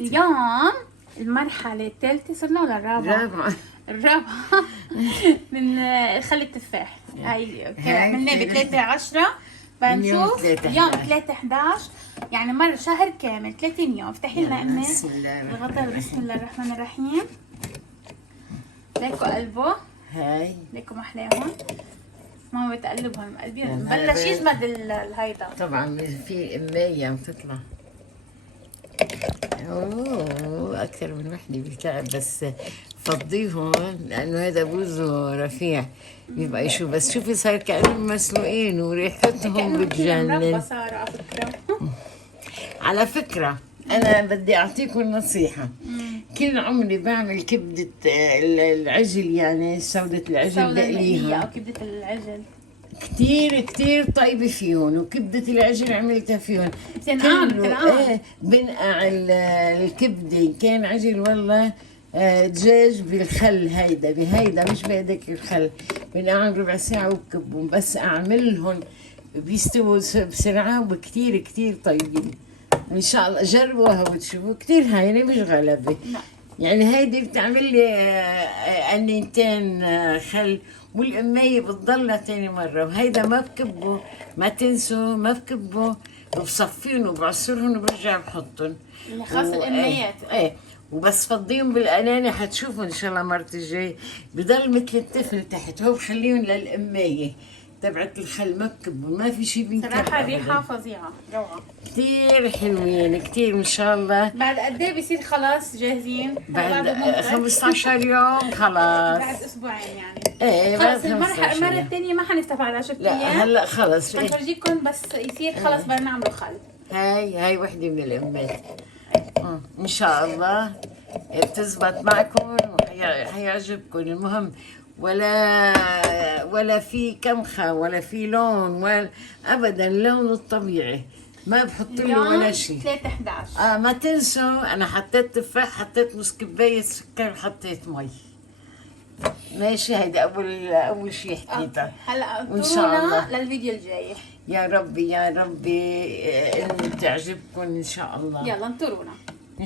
اليوم المرحلة الثالثة صرنا ولا الرابعة؟ الرابعة من خل التفاح. هاي عملناه ب 3/10. بنشوف اليوم 3/11، يعني مر شهر كامل 30 يوم. افتحي لنا امي الغطاء. بسم الله الرحمن الرحيم. ليكو قلبه، هاي ليكو محلاهم. ماما بتقلبهم مقلبين. بلش يجمد الهيدا. طبعا في امية بتطلع. اوه اكثر من وحده بتعب، بس فضيهم لانه هذا بوزه رفيع بيبقى يشوف. بس شوفي صار كانهم مسلوقين وريحتهم بتجنن. صار على فكره. على فكره انا بدي اعطيكم نصيحه. كل عمري بعمل كبده العجل، يعني سودة العجل بقليها او كبده العجل كتير كتير طيبة فيهم، وكبدة العجل عملتها فيهم. تنقع بنقع الكبدة كان عجل والله دجاج بالخل. هيدا مش بهداك الخل. بنقعهم ربع ساعة وبكبهم، بس أعملهم بيستووا بسرعة وكتير كتير طيبين. إن شاء الله جربوها وتشوفوا. كتير هاينة مش غلبة. يعني هيدي بتعمل لي قنينتين خل، والأمية بتضلها تاني مرة. وهيدا ما بكبه، ما تنسوا ما بكبه، وبصفيهم وبعصرهم وبرجع بحطهم. خاص الأميات. ايه وبس فضيهم بالقنانة. حتشوفوا إن شاء الله مرة الجاي بضل مثل الطفل تحت. هو بخليهم للأمية تبعت الخل. ما بكبه، ما في شيء بينكب. صراحة ريحة فظيعة، روعة. كتير حلوين كتير إن شاء الله. بعد قد ايه بيصير خلاص جاهزين؟ بعد 15 يوم خلاص. بعد اسبوعين يعني. ايه خلص المرة الثانية ما حنفتح بعد 10 ايام. لا هلا خلص حنفرجيكم بس يصير خلص بدنا نعمله خل. هاي وحدة من الأمات. إن شاء الله بتزبط معكم وحيعجبكم. المهم ولا في كمخة ولا في لون، ولا أبدا لونه الطبيعي. ما بحط له ولا شيء. 3/11. ما تنسوا أنا حطيت تفاح، حطيت نص كباية سكر، حطيت مي. ماشي. هيدا أول شيء حكيتها. هلا وإن شاء الله للفيديو الجاي. يا ربي إن تعجبكم إن شاء الله. يلا انطرونا.